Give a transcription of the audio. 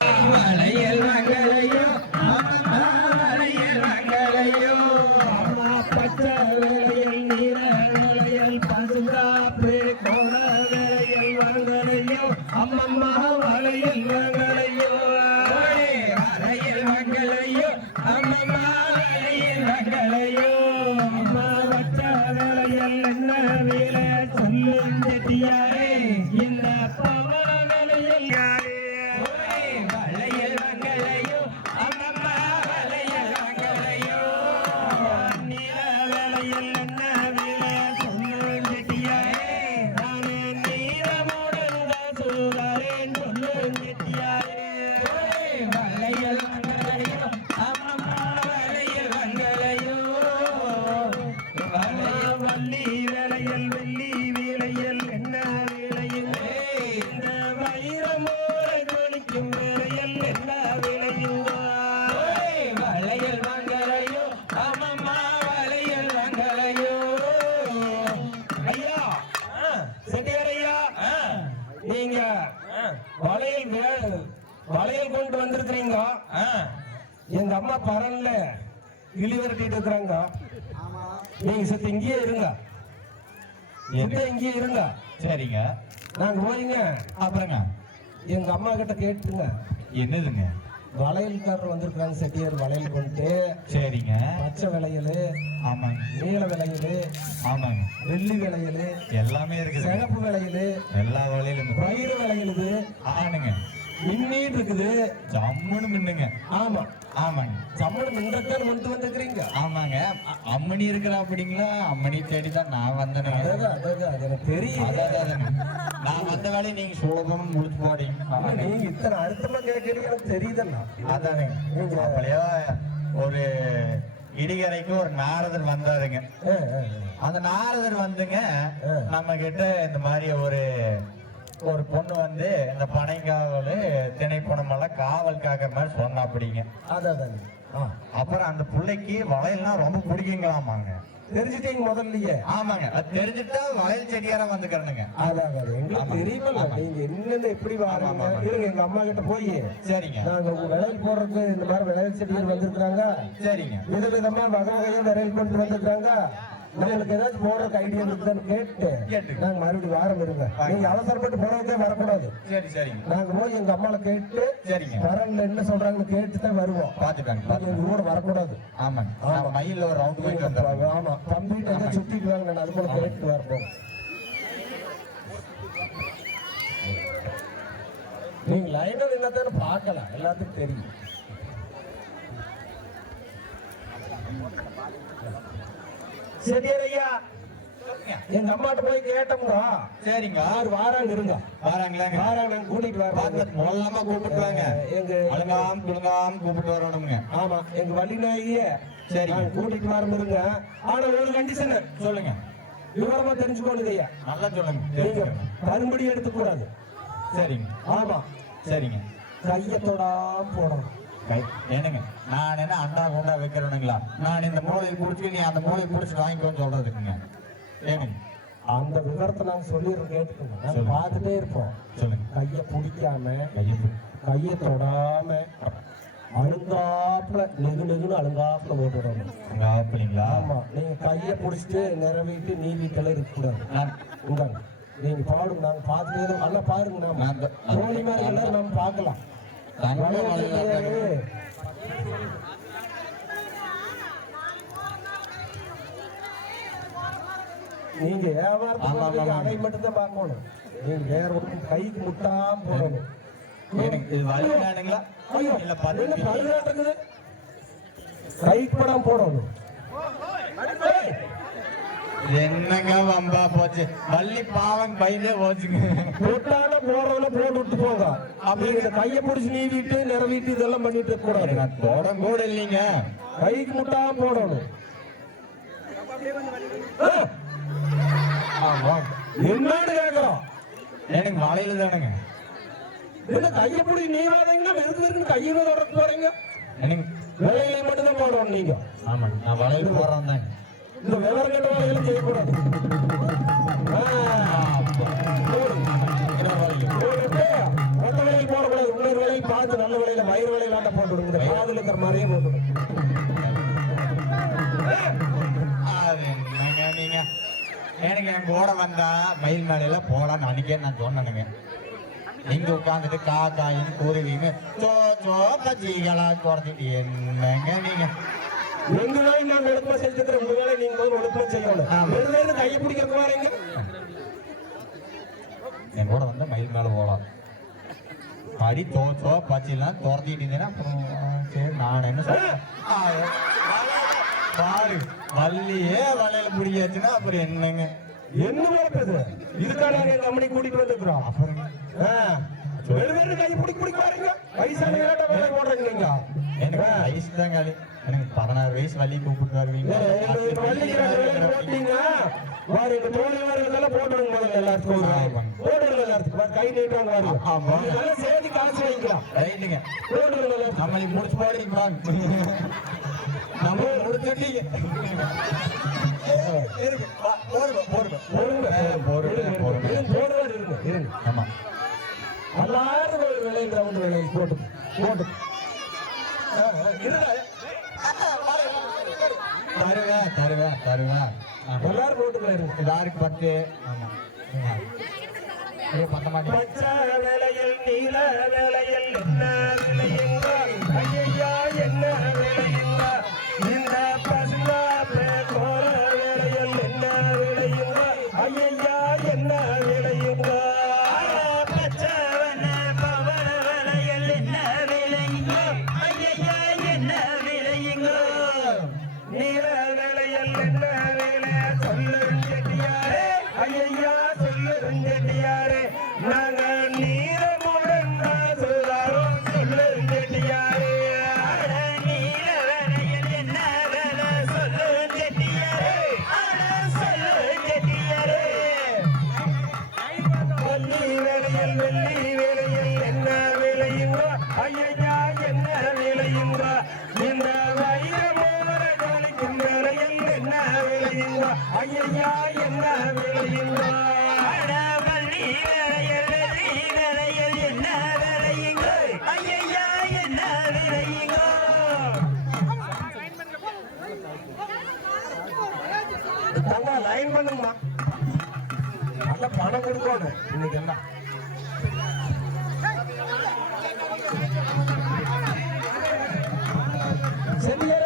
வளையல் மங்களையோ வளையல் மங்களையோ அம்மா பச்சை வேலையில் நீர வளையல் பசுங்காப்பு கோண வேலையில் மங்களையோ அம்மம்மா வளையல் மங்களையோ வளையல் மங்களையோ அம்மம்மா வளையல் மங்களையோ அம்மா பச்சை வேலையில் என்ன வேலை சொல்லும் செட்டியாரே இந்த பவன வேலையில் யாரே வளையல் கொண்டு வந்திருக்கிறீங்க. எங்க அம்மா பரன்ல கிளி விரட்டிட்டு இருக்கிறாங்க. நீங்க சத்து இங்கேயே இருங்க, இங்கேயே இருங்க. சரிங்க, நாங்க போறீங்க. அப்புறங்க எங்க அம்மா கிட்ட கேட்டுங்க. என்னதுங்க? வளையல்காரர் வந்திருக்காங்க செட்டியார் வளையல் கொண்டு. சரிங்க. பச்சை வளையல், ஆமாங்க. நீல வளையல், ஆமாங்க. வெள்ளி வளையல் எல்லாமே இருக்கு. சிகப்பு வளையல், எல்லா வளையலும். பயிறு வளையல், ஆனுங்க. மின்னிட்டு இருக்குது. ஜம்முன்னு மின்னுங்க. ஆமா ஆமாங்க. ஜம்முன்னு மின்னத்தான் வந்துக்கிறீங்க. ஆமாங்க. அம்மணி இருக்கிற அப்படிங்களா? அம்மணி தேடிதான் நான் வந்தேன். எனக்கு தெரியும். நான் வந்த வேலையை நீங்க சுலபமா முடிச்சு போறீங்க. நீங்க இத்தனை அழுத்தமா கேட்கறீங்க எனக்கு தெரியுதுண்ணா. அதானுங்க. அப்படியே ஒரு இடிகரைக்கு ஒரு நாரதர் வந்தாருங்க. அந்த நாரதர் வந்துங்க நம்ம கிட்ட இந்த மாதிரி ஒரு பொண்ணு வந்து இந்த பனைக்காவல் திணைப்பணம் எல்லாம் காவல் காக்கிற மாதிரி சொன்னா அப்படிங்க. அப்புறம் அந்த பிள்ளைக்கு வளையல்லாம் ரொம்ப பிடிக்குங்களாமாங்க. தெரிஞ்சுட்டீங்க முதல்லயே? ஆமாங்க. அது தெரிஞ்சுட்டா வளையல் செடியார வந்துக்கிறனுங்க. அதான் எங்களுக்கு தெரியுமா நீங்க என்னென்ன எப்படி வாங்க. எங்க அம்மா கிட்ட போய் சரிங்க நாங்க விளையல் போடுறதுக்கு இந்த மாதிரி விளையல் செடிகள் வந்திருக்கிறாங்க. சரிங்க. விதவிதமா வகை வகையா விளையல் கொண்டு வந்திருக்காங்க. உங்களுக்கு ஏதாச்சும் போடுறதுக்கு ஐடியா இருக்குதான்னு கேட்டு நாங்க மறுபடியும் வாரம் இருங்க. நீங்க அவசரப்பட்டு போறதுக்கே வரக்கூடாது. சரி சரிங்க. நாங்க போய் எங்க அம்மாவை கேட்டு சரிங்க வரல என்ன சொல்றாங்கன்னு கேட்டுதான் வருவோம். பாத்துட்டாங்க. எங்க கூட வரக்கூடாது. ஆமாங்க. மயில ஒரு ரவுண்ட் போயிட்டு வந்துருவாங்க. ஆமா கம்ப்ளீட் ஏதாவது சுத்திட்டு வாங்க. நான் அது போல கேட்டு வரப்போம். நீங்க லைனா என்னத்தானே பார்க்கலாம், எல்லாத்துக்கும் தெரியும். சரியா எங்க அம்மாட்ட போய் கேட்டோம்ங்க. சரிங்க. யார் வாராங்க இருங்க. வாராங்களா? வாராங்க. கூட்டிட்டு வர முதலாம கூப்பிட்டு வாங்க. எங்க அழுங்காம குழுங்காம கூப்பிட்டு வரணுங்க. ஆமா எங்க வள்ளி நாயே சரி கூட்டிட்டு வர இருங்க. ஆனா ஒரு கண்டிஷன் சொல்லுங்க. விவரமா தெரிஞ்சுக்கோங்க ஐயா. நல்லா சொல்லுங்க. கரும்படி எடுத்துக்க கூடாது. சரிங்க. ஆமா சரிங்க. கையை தொடாம போடணும். என்னங்க நான் என்ன அண்டா கொண்டா வைக்கிறேனுங்களா? நான் இந்த மூளையை பிடிச்சி நீ அந்த மூளையை பிடிச்சி வாங்கிக்கோன்னு சொல்றதுக்குங்க. ஏனுங்க அந்த விவரத்தை நாங்க சொல்லிடுறோம், கேட்டுக்கோங்க. நாங்க பார்த்துட்டே இருப்போம். சொல்லுங்க. கையை பிடிக்காம கையை தொடாம அழுங்காப்புல நெகுன்னு அழுங்காப்புல போட்டு விடணும். அழுங்காப்புலீங்களா? ஆமா. நீங்க கையை பிடிச்சிட்டு நிறவிட்டு நீவிட்டெல்லாம் இருக்கக்கூடாது. உண்டாங்க நீங்க பாடுங்க. நாங்க பார்த்துட்டே நல்லா பாருங்க. நாம தோழி மாதிரி எல்லாரும் நம்ம பார்க்கலாம். நீங்க வியாபாரத்துக்கு அதை மட்டும் தான் பார்க்கணும். நீங்க வேற ஒரு கைக்கு முட்டாம போடணும். கைக்கு படாம போடணும். என்னங்க வம்பா போச்சு. வள்ளி பாவம் பையிலே போச்சுங்க. போட்டால போறதுல போட்டு விட்டு போங்க. அப்படி இந்த கையை பிடிச்சி நீவிட்டு நிறவிட்டு இதெல்லாம் பண்ணிட்டு இருக்க கூடாது. போட கூட இல்லைங்க. கைக்கு முட்டாம போடணும். என்னன்னு கேட்கிறோம். எனக்கு மலையில தானுங்க. என்ன கையை பிடிச்சி நீவாதீங்கன்னா வெறுக்கு கையில தொடர்ந்து போறீங்க. எனக்கு வேலையில மட்டும் தான் போடுவோம் நீங்க. ஆமாங்க நான் வளையல் போடுறேன் தாங்க. இந்த விவரம் கட்ட வேலையில செய்யக்கூடாது. மொத்த விலையில் போடக்கூடாது. இன்னொரு விலையில் பார்த்து நல்ல விலையில வயிறு விலையிலாட்ட போட்டு விடுங்க. காதில் இருக்கிற மாதிரியே போட்டு நீங்க எனக்கு என் கூட வந்தா மயில் மேலையில போலான்னு அன்னைக்கே நான் சொன்னேனுங்க. இங்க உட்காந்துட்டு காக்காயின் குருவின்னு பஜ்ஜிகளா குறைஞ்சிட்டு என்னங்க நீங்க எங்க வேலை நான் ஒழுக்கமா செஞ்சுக்கிறேன். உங்க வேலை நீங்க போய் ஒழுக்கமா செய்யணும். வெறும் கையை பிடிக்கிறதுக்கு வரீங்க. என் கூட வந்து மயில் மேல போகலாம். அடி தோச்சோ பச்சைலாம் துரத்திட்டு இருந்தேன்னா சரி நான் என்ன சொல்றேன் பாரு வள்ளியே வலையில பிடிக்காச்சுன்னா அப்புறம் என்னங்க என்ன வளர்ப்பது இதுக்காக எங்க கம்பெனி கூட்டிட்டு வந்துருக்கிறோம். அப்புறம் வெறும் கையை பிடிக்க வரீங்க. வயசான வேலை போடுறீங்க நீங்க. எனக்கு வயசு தான் காலி. எனக்கு 16 வயசு வள்ளி கூப்பிட்டு வருவீங்க. எங்க தோழியெல்லாம் போட்டுருங்க. முதல்ல எல்லாத்துக்கும் போடுறது எல்லாத்துக்கும் கை நீட்டுவாங்க. சேர்த்து காசு வாங்கிக்கலாம். ரைட்டுங்க நம்மளுக்கு முடிச்சு போடுறீங்க. நம்ம முடிச்சுட்டீங்க. ஆமா எல்லாரும் விளையாடுற விலை போட்டு போட்டு தருவேன் தருவேன் தருவேன். எல்லாரும் போட்டு யாருக்கு 10? ஆமா பத்த மாட்டேன். வேலையில் நீல வேலையில் என்ன விலையுங்க ஐயா என்ன விலையுங்க இந்த பசுங்க கோர வேலையில் என்ன விலையுங்க ஐயா என்ன விலையுங்க பச்சவன பவன வேலையில் என்ன விலையுங்க ஐயா என்ன விலையுங்க நீல வேலையில் என்ன விலை சொல்லுங்க செட்டியாரே ஐயா சொல்லுங்க செட்டியாரே நாங்க நீரமுடன் சொல்லுறோம் சொல்லுங்க செட்டியாரே நீல வேலையில் என்ன வேலை சொல்லுங்க செட்டியாரே சொல்லுங்க செட்டியாரே வெள்ளி வேலையில் என்ன விலையுங்க ஐயா என்ன விலையுங்க இந்த வைரமோர காலிக்கும் வேலையில் என்ன விலையுங்க ஐயா என்ன விலையுங்க வள்ளி வேலையில் என்ன விலையுங்க ஐயா என்ன விலையுங்க தங்க லைன் பண்ணுங்கம்மா. நல்ல பணம் கொடுக்கணும் இன்னைக்கு எல்லாம். செல்லியரே